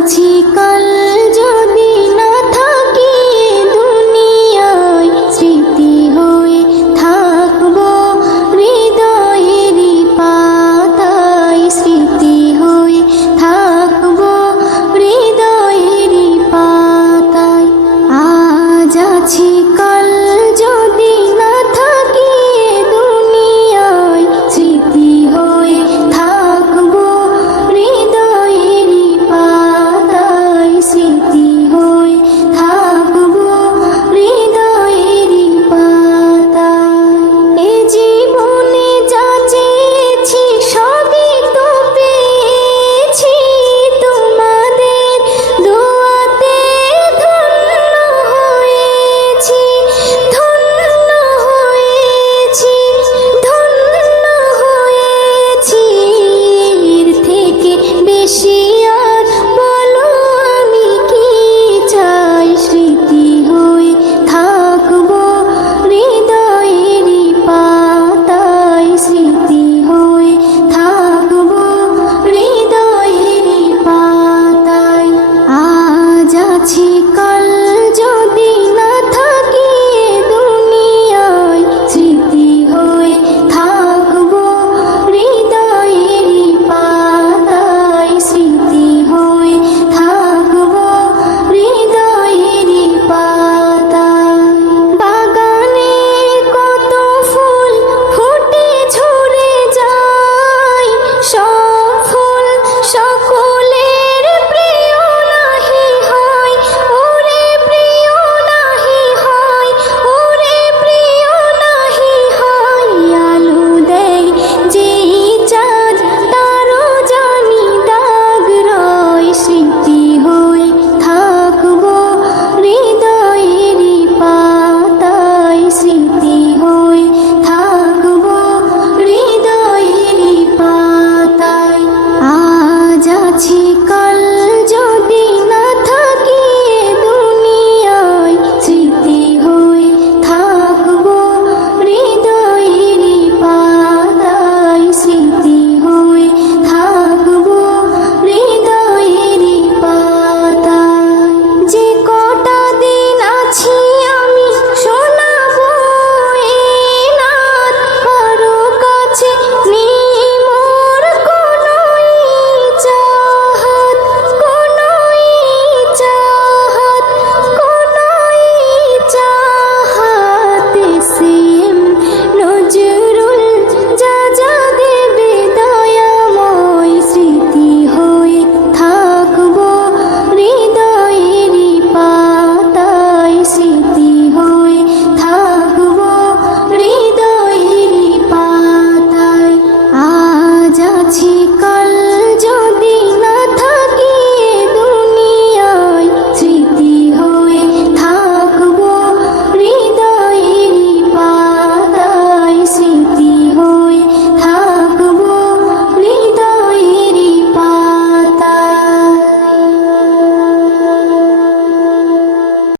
আছি কাল যদি না থাকি দুনিয়ায়, স্মৃতি হয়ে থাকবো হৃদয়েরই পাতায়, স্মৃতি হয়ে থাকবো হৃদয়েরই পাতায়। আজ আছি কাল যদি না থাকি দুনিয়ায়, স্মৃতি হয়ে থাকবো হৃদয়েরই পাতায়, স্মৃতি হয়ে থাকবো হৃদয়েরই পাতায়। এ জীবনে যা চেয়েছি সবই তো পেয়েছি, তোমাদের দোয়াতে ধন্য হয়েছি, ধন্য হয়েছি, ধন্য হয়েছি। এর থেকে বেশি